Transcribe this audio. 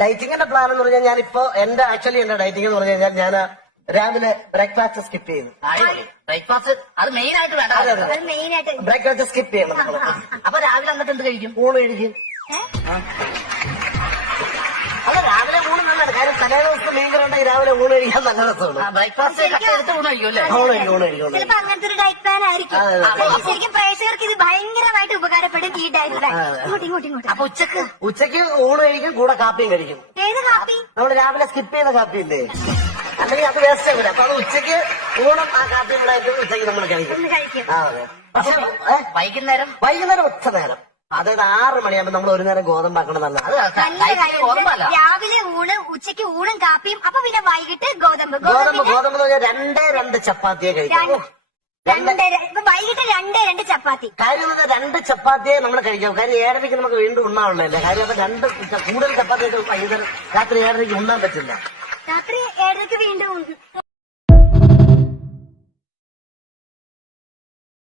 ഡയറ്റിങ്ങിന്റെ plan എന്ന് പറഞ്ഞാൽ ഞാനിപ്പോ എന്റെ ഡയറ്റിംഗ് എന്ന് പറഞ്ഞു കഴിഞ്ഞാൽ ഞാൻ രാവിലെ ബ്രേക്ക്ഫാസ്റ്റ് സ്കിപ്പ് ചെയ്തു. ബ്രേക്ക്ഫാസ്റ്റ് അത് മെയിൻ ആയിട്ട് വേണ്ട. അത് മെയിൻ ആയിട്ട് ബ്രേക്ക്ഫാസ്റ്റ് സ്കിപ്പ് ചെയ്യണം നമ്മള്. അപ്പൊ രാവിലെ എന്നിട്ട് എന്ത് കഴിക്കും? ഊണ് കഴിക്കും. അല്ല, രാവിലെ ഊണ് നല്ലതാണ്. കാര്യം തലേ ദിവസത്തെ മീൻകറി ഉണ്ടെങ്കിൽ രാവിലെ ഊണ് കഴിക്കാൻ നല്ല രസമാണ്. ബ്രേക്ക്ഫാസ്റ്റ് കട്ടെടുത്ത് ഊണ് കഴിക്കും അല്ലേ? ഊണ് കഴിക്കും. ചിലപ്പോ അങ്ങനത്തെ ഒരു ഡയറ്റ് പ്ലാൻ ആയിരിക്കും. ശരിക്കും പ്രേക്ഷകർക്ക് ഇത് ഭയങ്കരമായിട്ട് ഉപകാരപ്പെടും ഈ ഡയറ്റ് പ്ലാൻ. ഇങ്ങോട്ട് അപ്പൊ ഉച്ചക്ക് ഊണ് കഴിക്കും, കൂടെ കാപ്പിയും കഴിക്കും. ഏത് കാപ്പി? നമ്മള് രാവിലെ സ്കിപ്പ് ചെയ്ത കാപ്പി ഇല്ലേ, അല്ലെങ്കിൽ അത് വേസ്റ്റ് ആവില്ല. അപ്പൊ അത് ഉച്ചക്ക് ഊണും ആ കാപ്പിയും കൂടെ ഉച്ചക്ക് നമ്മൾ കഴിക്കും. അതെ. പക്ഷെ വൈകുന്നേരം ഒറ്റ നേരം, അതായത് 6 മണിയാകുമ്പോ നമ്മൾ ഒരു നേരം ഗോതമ്പാക്കണം. നല്ലത്. രാവിലെ ഊണ്, ഉച്ചയ്ക്ക് ഊണും കാപ്പിയും, അപ്പൊ പിന്നെ വൈകിട്ട് ഗോതമ്പ് എന്ന് പറഞ്ഞാൽ 2 ചപ്പാത്തിയെ കഴിക്കാം. വൈകിട്ട് 2 ചപ്പാത്തി. കാര്യം 2 ചപ്പാത്തിയെ നമ്മൾ കഴിക്കാം. കാര്യം 7:30 നമുക്ക് വീണ്ടും ഉണ്ണാനുള്ളതല്ലേ. കാര്യം അപ്പൊ 2 കൂടുതൽ ചപ്പാത്തി വൈകുന്നേരം രാത്രി 7:30 ഉണ്ണാൻ പറ്റില്ല. രാത്രി 7:30 വീണ്ടും